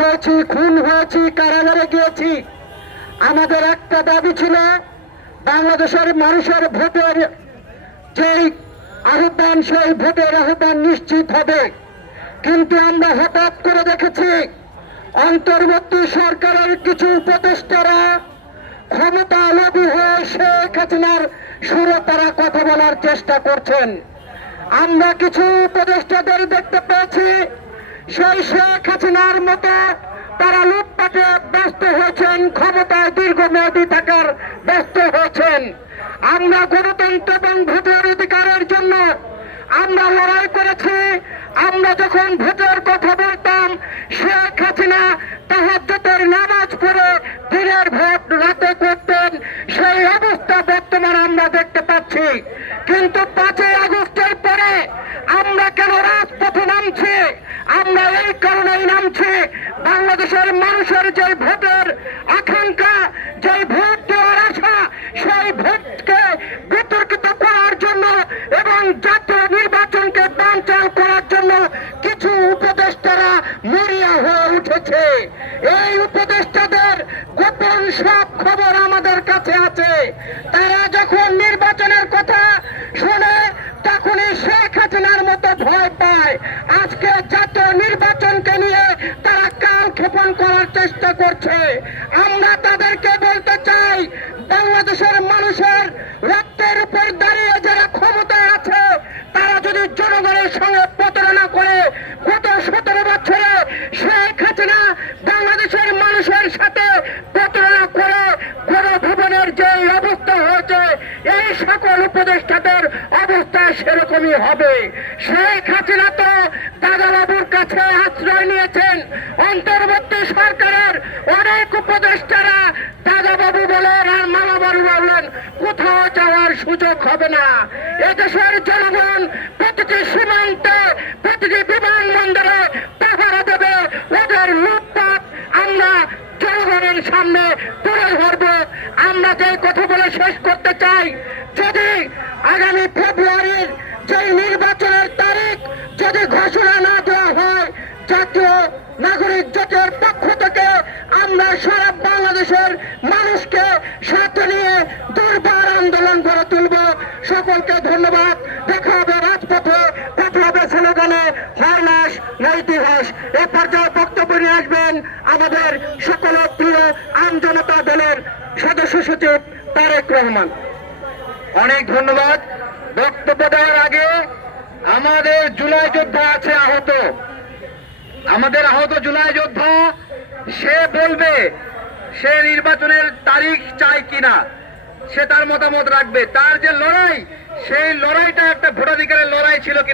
হয়েছি, খুন হয়েছি, কারাগারে গিয়েছি। আমাদের একটা দাবি ছিল, বাংলাদেশের মানুষের ভোটের যেই আহ্বান, সেই ভোটের আহ্বান নিশ্চিত হবে। কিন্তু আমরা হঠাৎ করে দেখেছি, অন্তর্বর্তী সরকারের কিছু উপদেষ্টারা ক্ষমতা লোভী হয়ে শেখ হাসিনার সুরে তারা কথা বলার চেষ্টা করছেন। আমরা কিছু উপদেষ্টাদের দেখতে পেয়েছি সেই শেখ হাসিনার মতো তারা লুটপাটে ব্যস্ত হয়েছেন, ক্ষমতায় দীর্ঘমেয়াদী থাকার ব্যস্ত হয়েছেন। আমরা গণতন্ত্র এবং ভোটের অধিকারের জন্য আমরা লড়াই করেছি, আমরা যখন ভোটের কথা বলতাম, শেখ হাসিনা তাহাজ্জতের নামাজ পড়ে দিনের ভোট রাতে করতেন, সেই অবস্থা বর্তমানে আমরা দেখতে পাচ্ছি। কিন্তু পাঁচই আগস্টের পরে আমরা কেন রাজপথে নামছি। আমরা এই কারণেই নামছি। বাংলাদেশের মানুষের যে ভোটের আকাঙ্ক্ষা যে ভোট দেওয়ার আশা, সেই ভোটকে বিতর্কিত করার জন্য এবং জাতীয় নির্বাচনকে বানচাল করার জন্য কিছু উপদেষ্টারা মরিয়া হয়ে উঠেছে। এই উপদেষ্টাদের গোপন সব খবর আমাদের কাছে আছে। তারা যখন নির্বাচনের কথা শোনে তখনই শেখ হাসিনার মতো ভয় পায়। আজকে জাতীয় নির্বাচনকে নিয়ে তারা কাল ক্ষেপণ করার চেষ্টা করছে। আমরা তাদেরকে বলতে চাই, বাংলাদেশের মানুষের রক্তের উপর দাঁড়িয়ে যারা ক্ষমতায় আছে, তারা যদি জনগণের সঙ্গে প্রতারণা করে, গত সতেরো বছরে শেখ হাসিনা বাংলাদেশের মানুষের সাথে প্রতারণা করে গণভবনের যে অবস্থা হয়েছে এই সকল উপদেষ্টাদের অবস্থা সেরকমই হবে। শেখ হাসিনা তো দাদাবাবুর কাছে আশ্রয় নিয়েছেন। অন্তর্বর্তী সরকারের অনেক উপদেষ্টারা দাদাবাবু বলে আর মামা বাবু বলেন কোথাও যাওয়ার সুযোগ হবে না। এদেশের জনগণ প্রতিটি সীমান্তে প্রতিটি বিমানবন্দরে পাহারা দেবে ওদের লুটপাট আমরা জনগণের সামনে তুলে ধরবো। আমরা যে কথা বলে শেষ করতে চাই, যদি আগামী ফেব্রুয়ারির যে নির্বাচনের তারিখ যদি ঘোষণা না দেওয়া হয়, জাতীয় নাগরিক জোটের পক্ষ থেকে আমরা সারা বাংলাদেশের মানুষকে সাথে নিয়ে দুর্বার আন্দোলন গড়ে তুলব। সকলকে ধন্যবাদ। দেখা হবে রাজপথে। কথা হবে স্লোগানে হরনাশ না ইতিহাস। এ পর্যায়ে বক্তব্য নিয়ে আসবেন আমাদের সকল তারেক রহমান, অনেক ধন্যবাদ। বক্তব্য দেওয়ার আগে আমাদের জুলাই যোদ্ধা আছে আহত। আমাদের আহত জুলাই যোদ্ধা, সে বলবে সে নির্বাচনের তারিখ চায় কিনা, সে তার মতামত রাখবে। তার যে লড়াই, সেই লড়াইটা একটা ভোটাধিকারের লড়াই ছিল কিনা